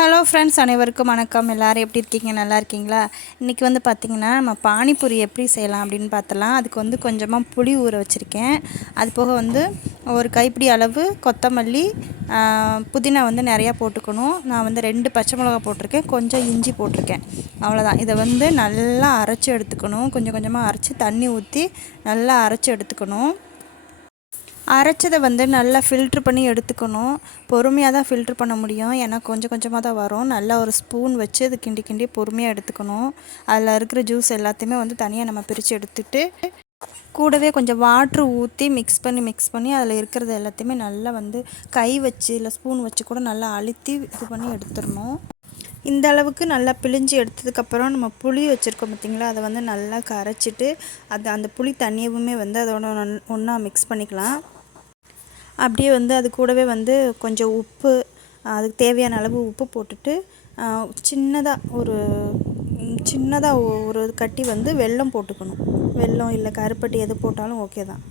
Hello friends, அனைவருக்கும் வணக்கம். எல்லோரும் எப்படி இருக்கீங்க? நல்லா இருக்கீங்களா? இன்றைக்கி வந்து பார்த்திங்கன்னா நம்ம பானிபூரி எப்படி செய்யலாம் அப்படின்னு பார்த்தலாம். அதுக்கு வந்து கொஞ்சமாக புளி ஊற வச்சுருக்கேன். அது போக வந்து ஒரு கைப்பிடி அளவு கொத்தமல்லி, புதினா வந்து நிறையா போட்டுக்கணும். நான் வந்து 2 பச்சை மிளகா போட்டிருக்கேன், கொஞ்சம் இஞ்சி போட்டிருக்கேன். அவ்வளோதான். இதை வந்து நல்லா அரைச்சி எடுத்துக்கணும். கொஞ்சம் கொஞ்சமாக அரைச்சி தண்ணி ஊற்றி நல்லா அரைச்சி எடுத்துக்கணும். அரைச்சதை வந்து நல்லா ஃபில்ட்ரு பண்ணி எடுத்துக்கணும். பொறுமையாக தான் ஃபில்ட்ரு பண்ண முடியும், ஏன்னா கொஞ்சம் கொஞ்சமாக தான் வரும். நல்லா ஒரு ஸ்பூன் வச்சு அது கிண்டி கிண்டி பொறுமையாக எடுத்துக்கணும். அதில் இருக்கிற ஜூஸ் எல்லாத்தையுமே வந்து தனியாக நம்ம பிரித்து எடுத்துட்டு, கூடவே கொஞ்சம் வாட்ரு ஊற்றி மிக்ஸ் பண்ணி அதில் இருக்கிறது எல்லாத்தையுமே நல்லா வந்து கை வச்சு இல்லை ஸ்பூன் வச்சு கூட நல்லா அழுத்தி இது பண்ணி எடுத்துடணும். இந்த அளவுக்கு நல்லா பிழிஞ்சு எடுத்ததுக்கப்புறம் நம்ம புளி வச்சுருக்கோம் பார்த்திங்களா, அதை வந்து நல்லா கரைச்சிட்டு அந்த புளி தண்ணியவுமே வந்து அதோட ஒன்றா மிக்ஸ் பண்ணிக்கலாம். அப்படியே வந்து அது கூடவே வந்து கொஞ்சம் உப்பு, அதுக்கு தேவையான அளவு உப்பு போட்டுட்டு சின்னதாக ஒரு கட்டி வந்து வெல்லம் போட்டுக்கணும். வெல்லம் இல்லை கருப்பட்டி எது போட்டாலும் ஓகே தான்.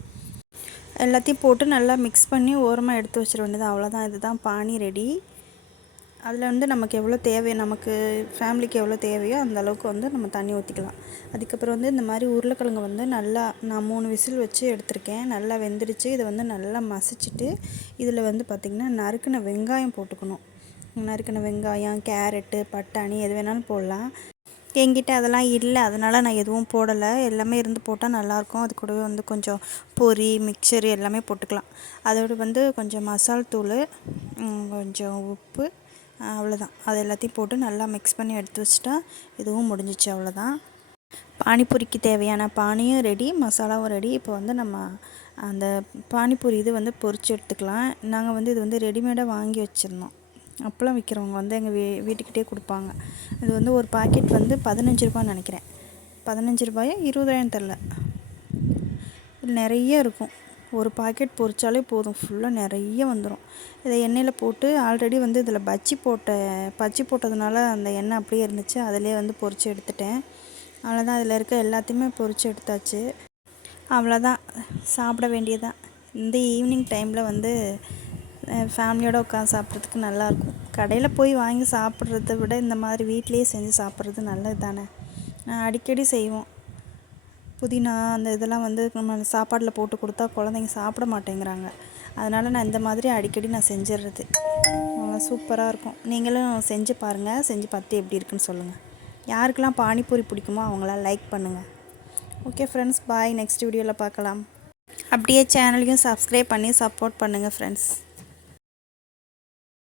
எல்லாத்தையும் போட்டு நல்லா மிக்ஸ் பண்ணி ஓரமாக எடுத்து வச்சிட வேண்டியது. அவ்வளோதான். இதுதான் பானி ரெடி. அதில் வந்து நமக்கு எவ்வளோ தேவை, நமக்கு ஃபேமிலிக்கு எவ்வளோ தேவையோ அந்த அளவுக்கு வந்து நம்ம தண்ணி ஊற்றிக்கலாம். அதுக்கப்புறம் வந்து இந்த மாதிரி உருளைக்கிழங்கு வந்து நல்லா நான் 3 விசில் வச்சு எடுத்திருக்கேன். நல்லா வெந்துடுச்சு. இதை வந்து நல்லா மசிச்சுட்டு இதில் வந்து பார்த்திங்கன்னா நறுக்கின வெங்காயம் போட்டுக்கணும். நறுக்கின வெங்காயம், கேரட்டு, பட்டாணி எது வேணாலும் போடலாம். என்கிட்ட அதெல்லாம் இல்லை, அதனால் நான் எதுவும் போடலை. எல்லாமே இருந்து போட்டால் நல்லாயிருக்கும். அது கூடவே வந்து கொஞ்சம் பொரி, மிக்சர் எல்லாமே போட்டுக்கலாம். அதோடு வந்து கொஞ்சம் மசால் தூள், கொஞ்சம் உப்பு, அவ்வளோதான். அது எல்லாத்தையும் போட்டு நல்லா மிக்ஸ் பண்ணி எடுத்து வச்சுட்டா இதுவும் முடிஞ்சிச்சு. அவ்வளோதான். பானிபூரிக்கு தேவையான பானியும் ரெடி, மசாலாவும் ரெடி. இப்போ வந்து நம்ம அந்த பானிபூரி இது வந்து பொரித்து எடுத்துக்கலாம். நாங்கள் வந்து இது வந்து ரெடிமேடாக வாங்கி வச்சுருந்தோம். அப்பளம் விற்கிறவங்க வந்து எங்கள் வீட்டுக்கிட்டே கொடுப்பாங்க. இது வந்து ஒரு பாக்கெட் வந்து 15 ரூபான்னு நினைக்கிறேன். 15 ரூபாயா 20 ரூபாயான்னு தெரில. இது நிறைய இருக்கும். ஒரு பாக்கெட் பொரிச்சாலே போதும், ஃபுல்லாக நிறைய வந்துடும். இதை எண்ணெயில் போட்டு ஆல்ரெடி வந்து இதில் பஜ்ஜி போட்டதுனால அந்த எண்ணெய் அப்படியே இருந்துச்சு. அதிலே வந்து பொரித்து எடுத்துட்டேன். அவ்வளோதான். இதில் இருக்க எல்லாத்தையுமே பொரித்து எடுத்தாச்சு. அவ்வளோதான், சாப்பிட வேண்டியதான். இந்த ஈவினிங் டைமில் வந்து ஃபேமிலியோடு உட்காந்து சாப்பிட்றதுக்கு நல்லாயிருக்கும். கடையில் போய் வாங்கி சாப்பிட்றத விட இந்த மாதிரி வீட்டிலையே செஞ்சு சாப்பிட்றது நல்லது தானே. அடிக்கடி செய்வோம். புதினா அந்த இதெல்லாம் வந்து நம்ம சாப்பாட்டில் போட்டு கொடுத்தா குழந்தைங்க சாப்பிட மாட்டேங்கிறாங்க. அதனால் நான் இந்த மாதிரி அடிக்கடி செஞ்சிடுறது. சூப்பராக இருக்கும். நீங்களும் செஞ்சு பாருங்கள். செஞ்சு பார்த்து எப்படி இருக்குன்னு சொல்லுங்கள். யாருக்கெல்லாம் பானிபூரி பிடிக்குமோ அவங்களாம் லைக் பண்ணுங்கள். ஓகே ஃப்ரெண்ட்ஸ், பாய். நெக்ஸ்ட் வீடியோவில் பார்க்கலாம். அப்படியே சேனலையும் சப்ஸ்கிரைப் பண்ணி சப்போர்ட் பண்ணுங்கள் ஃப்ரெண்ட்ஸ்.